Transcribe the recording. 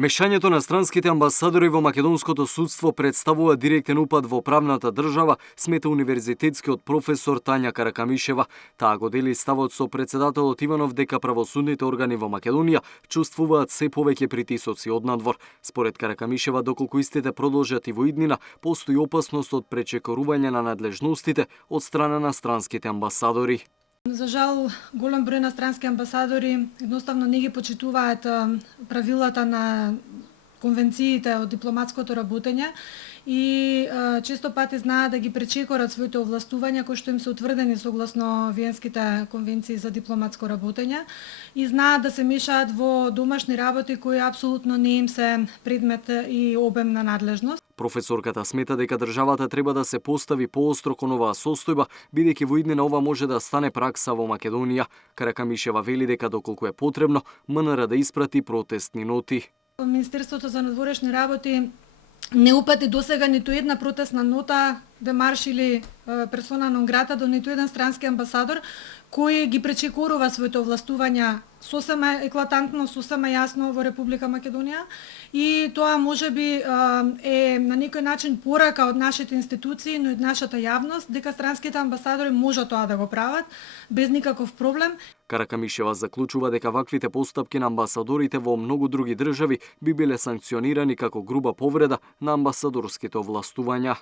Мешањето на странските амбасадори во македонското судство представува директен упад во правната држава, смета универзитетскиот професор Тања Каракамишева. Таа го дели ставот со председателот Иванов дека правосудните органи во Македонија чувствуваат се повеќе притисоци однадвор. Според Каракамишева, доколку истите продолжат и во иднина, постои опасност од пречекорување на надлежностите од страна на странските амбасадори. За жал, голем број на странски амбасадори едноставно не ги почитуваат правилата на конвенциите од дипломатското работење и често пати знаат да ги пречекорат своите овластувања кои што им се утврдени согласно Виенските конвенции за дипломатско работење и знаат да се мешаат во домашни работи кои апсолутно не им се предмет и обем на надлежност. Професорката смета дека државата треба да се постави поостро кон оваа состојба, бидејќи во иднина ова може да стане пракса во Македонија. Каракамишева вели дека доколку е потребно, МНР да испрати протестни ноти. Министерството за надворешни работи не упати досега ниту една протестна нота, демарш или персона нон грата до ниту еден странски амбасадор кој ги пречекорува своите овластувања сосема еклатантно, сосема јасно во Република Македонија и тоа можеби е на некој начин порака од нашите институции, но и од нашата јавност дека странските амбасадори можат тоа да го прават без никаков проблем. Каракамишева заклучува дека ваквите постапки на амбасадорите во многу други држави би биле санкционирани како груба повреда на амбасадорските овластувања.